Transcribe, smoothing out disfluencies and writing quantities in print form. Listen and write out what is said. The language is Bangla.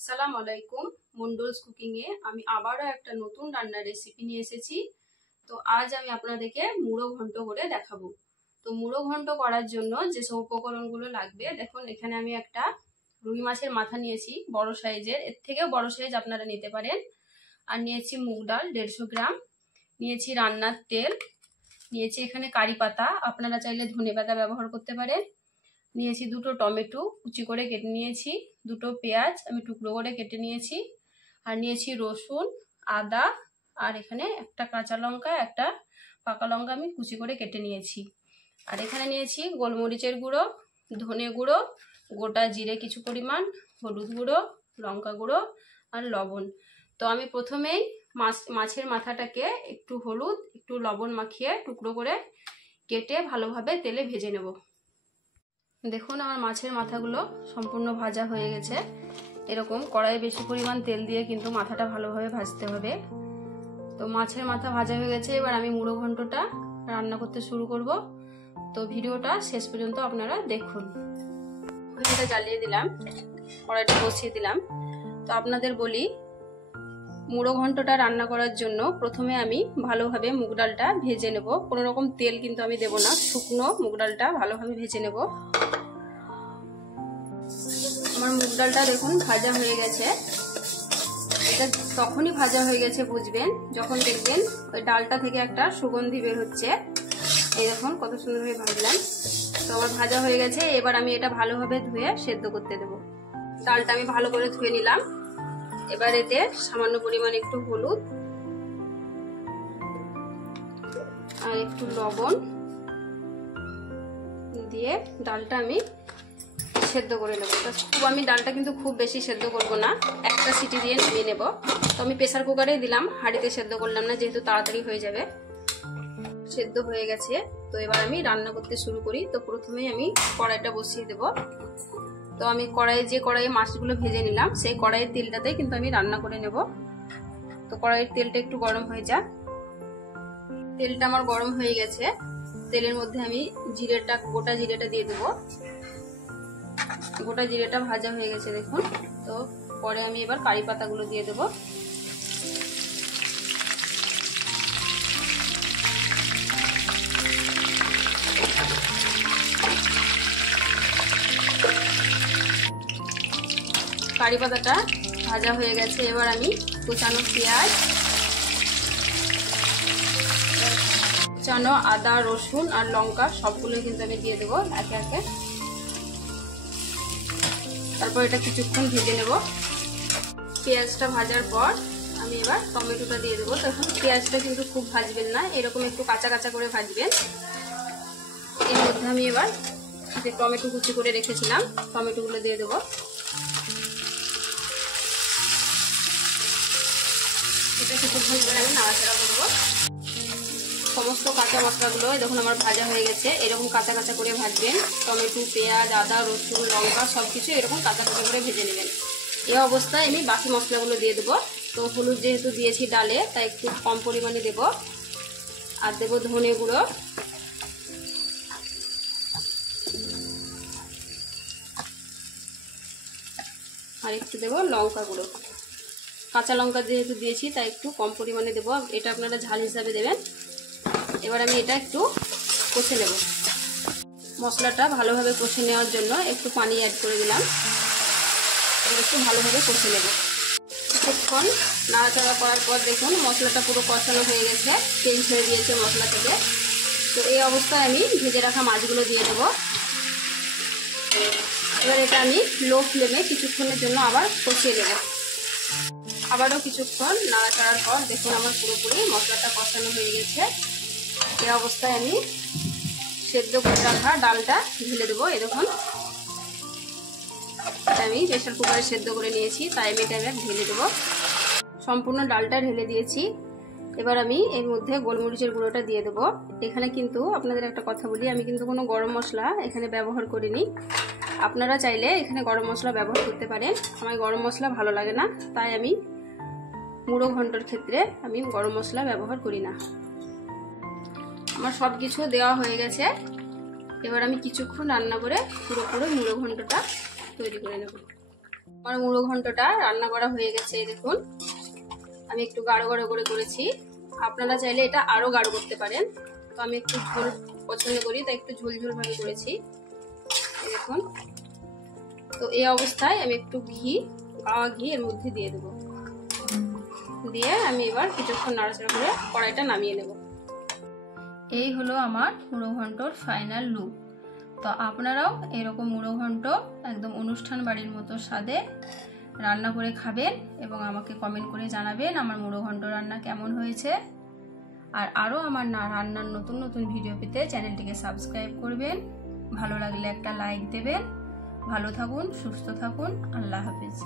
আসসালামু আলাইকুম। মন্ডলস কুকিং এ আমি আবারও একটা নতুন রান্নার রেসিপি নিয়ে এসেছি। তো আজ আমি আপনাদেরকে মুড়ো ঘন্ট করে দেখাবো। তো মুড়ো ঘন্ট করার জন্য যে সব উপকরণগুলো লাগবে দেখুন, এখানে আমি একটা রুই মাছের মাথা নিয়েছি বড় সাইজের, এর থেকেও বড় সাইজ আপনারা নিতে পারেন। আর নিয়েছি মুগ ডাল 150 গ্রাম, নিয়েছি রান্নার তেল, নিয়েছি এখানে কারি পাতা, আপনারা চাইলে ধনে পাতা ব্যবহার করতে পারেন। নিয়েছি দুটো টমেটো কুচি করে কেটে নিয়েছি, দুটো পেঁয়াজ আমি টুকরো করে কেটে নিয়েছি, আর নিয়েছি রসুন, আদা, আর এখানে একটা কাঁচা লঙ্কা, একটা পাকা লঙ্কা আমি কুচি করে কেটে নিয়েছি। আর এখানে নিয়েছি গোলমরিচের গুঁড়ো, ধনে গুঁড়ো, গোটা জিরে কিছু পরিমাণ, হলুদ গুঁড়ো, লঙ্কা গুঁড়ো আর লবণ। তো আমি প্রথমেই মাছের মাথাটাকে একটু হলুদ একটু লবণ মাখিয়ে টুকরো করে কেটে ভালোভাবে তেলে ভেজে নেব। দেখুন আমার মাছের মাথাগুলো সম্পূর্ণ ভাজা হয়ে গেছে। এরকম কড়াইয়ে বেশি পরিমাণ তেল দিয়ে কিন্তু মাথাটা ভালোভাবে ভাজতে হবে। তো মাছের মাথা ভাজা হয়ে গেছে, এবার আমি মুড়ো ঘন্টটা রান্না করতে শুরু করব। তো ভিডিওটা শেষ পর্যন্ত আপনারা দেখুন। কড়াইটা জ্বালিয়ে দিলাম, কড়াইটা বসিয়ে দিলাম। তো আপনাদের বলি, মুড়ো ঘন্টটা রান্না করার জন্য প্রথমে আমি ভালোভাবে মুগ ডালটা ভেজে নেব। কোনো রকম তেল কিন্তু আমি দেব না, শুকনো মুগ ডালটা ভালোভাবে ভেজে নেব। আমার মুগ ডালটা দেখুন ভাজা হয়ে গেছে। এটা তখনই ভাজা হয়ে গেছে বুঝবেন যখন দেখবেন ওই ডালটা থেকে একটা সুগন্ধি বের হচ্ছে। এই দেখুন কত সুন্দরভাবে ভাজলাম। তো আমার ভাজা হয়ে গেছে, এবার আমি এটা ভালোভাবে ধুয়ে সেদ্ধ করতে দেব। ডালটা আমি ভালো করে ধুয়ে নিলাম। এবার এতে সামান্য পরিমাণ একটু হলুদ আর একটু লবণ দিয়ে ডালটা আমি সেদ্ধ করে নেব। আমি ডালটা কিন্তু খুব বেশি সেদ্ধ করব না, একটা সিটি দিয়ে নামিয়ে নেব। তো আমি প্রেসার কুকারে দিলাম, হাঁড়িতে সেদ্ধ করলাম না, যেহেতু তাড়াতাড়ি হয়ে যাবে। সেদ্ধ হয়ে গেছে, তো এবার আমি রান্না করতে শুরু করি। তো প্রথমেই আমি কড়াইটা বসিয়ে দেব। তো আমি কড়াইয়ে মাছগুলো ভেজে নিলাম, সেই কড়াইয়ের তেলটাতেই কিন্তু আমি রান্না করে নেব। তো কড়াইয়ের তেলটা একটু গরম হয়ে যাক। তেলটা আমার গরম হয়ে গেছে, তেলের মধ্যে আমি গোটা জিরেটা দিয়ে দেবো। গোটা জিরেটা ভাজা হয়ে গেছে দেখুন। তো পরে আমি এবার কারি পাতাগুলো দিয়ে দেবো। কারি পাতাটা ভাজা হয়ে গেছে, এবার আমি কুচানো পেঁয়াজ, কুচানো আদা, রসুন আর লঙ্কা সবগুলো কিন্তু আমি দিয়ে দেবো একে একে। তারপর এটা কিছুক্ষণ ভেজে নেব। পেঁয়াজটা ভাজার পর আমি এবার টমেটোটা দিয়ে দেবো। তখন পেঁয়াজটা কিন্তু খুব ভাজবেন না, এরকম একটু কাঁচা কাঁচা করে ভাজবেন। এর মধ্যে আমি এবার যে টমেটো কুচি করে রেখেছিলাম টমেটোগুলো দিয়ে দেবো। এটা কিছুক্ষণ ধরে আমি নাড়াচাড়া করবো। সমস্ত কাঁচা মশলাগুলো দেখুন আমার ভাজা হয়ে গেছে। এরকম কাঁচা কাঁচা করে ভাজবেন। টমেটো, পেঁয়াজ, আদা, রসুন, লঙ্কা সবকিছু এরকম কাঁচা কাঁচা করে ভেজে নেবেন। এই অবস্থায় আমি বাকি মশলাগুলো দিয়ে দেবো। তো হলুদ যেহেতু দিয়েছি ডালে, তাই একটু কম পরিমাণে দেবো। আর দেবো ধনে গুঁড়ো, আর একটু দেবো লঙ্কা গুঁড়ো। কাঁচা লঙ্কা যেহেতু দিয়েছি তাই একটু কম পরিমাণে দেবো, এটা আপনারা ঝাল হিসাবে দেবেন। এবার আমি এটা একটু কষে নেব। মশলাটা ভালোভাবে কষে নেওয়ার জন্য একটু পানি অ্যাড করে দিলাম। এবার একটু ভালোভাবে কষে নেব। কিছুক্ষণ নাড়াচাড়া করার পর দেখুন মশলাটা পুরো কষানো হয়ে গেছে, তেল ছেড়ে দিয়েছে মশলা থেকে। তো এই অবস্থায় আমি ভেজে রাখা মাছগুলো দিয়ে দেবো। এবার এটা আমি লো ফ্লেমে কিছুক্ষণের জন্য আবার কষিয়ে নেব। আবারও কিছুক্ষণ নাড়াচাড়ার পর দেখুন আমার পুরোপুরি মশলাটা কষানো হয়ে গেছে। এই অবস্থায় আমি সেদ্ধ করে রাখা ডালটা ঢেলে দেবো। এই দেখুন আমি প্রেসার কুকারে সেদ্ধ করে নিয়েছি, তাই আমি এটা ঢেলে দেবো। সম্পূর্ণ ডালটা ঢেলে দিয়েছি। এবার আমি এর মধ্যে গোলমরিচের গুঁড়োটা দিয়ে দেবো। এখানে কিন্তু আপনাদের একটা কথা বলি, আমি কিন্তু কোনো গরম মশলা এখানে ব্যবহার করিনি। আপনারা চাইলে এখানে গরম মশলা ব্যবহার করতে পারেন। আমার গরম মশলা ভালো লাগে না, তাই আমি মুড়ো ঘন্টর ক্ষেত্রে আমি গরম মশলা ব্যবহার করি না। আমার সব কিছু দেওয়া হয়ে গেছে। এবার আমি কিছুক্ষণ রান্না করে পুরোপুরি মুড়ো ঘন্টটা তৈরি করে নেব। আমার মুড়ো ঘন্টটা রান্না করা হয়ে গেছে। দেখুন আমি একটু গাঢ় গাঢ় করে করেছি, আপনারা চাইলে এটা আরো গাঢ় করতে পারেন। তো আমি একটু ঝোল পছন্দ করি, তাই একটু ঝোল ঝোল ভাবে করেছি। দেখুন, তো এই অবস্থায় আমি একটু গাওয়া ঘি এর মধ্যে দিয়ে দেবো। দিয়ে আমি এবার কিছুক্ষণ নাড়াচাড়া করে কড়াইটা নামিয়ে নেব। এই হলো আমার মুড়ো ঘন্টর ফাইনাল লুক। তো আপনারাও এরকম মুড়ো ঘন্ট একদম অনুষ্ঠান বাড়ির মতো স্বাদে রান্না করে খাবেন এবং আমাকে কমেন্ট করে জানাবেন আমার মুড়ো ঘন্ট রান্না কেমন হয়েছে। আর আরও আমার রান্নার নতুন নতুন ভিডিও পেতে চ্যানেলটিকে সাবস্ক্রাইব করবেন, ভালো লাগলে একটা লাইক দেবেন। ভালো থাকুন, সুস্থ থাকুন, আল্লাহ হাফেজ।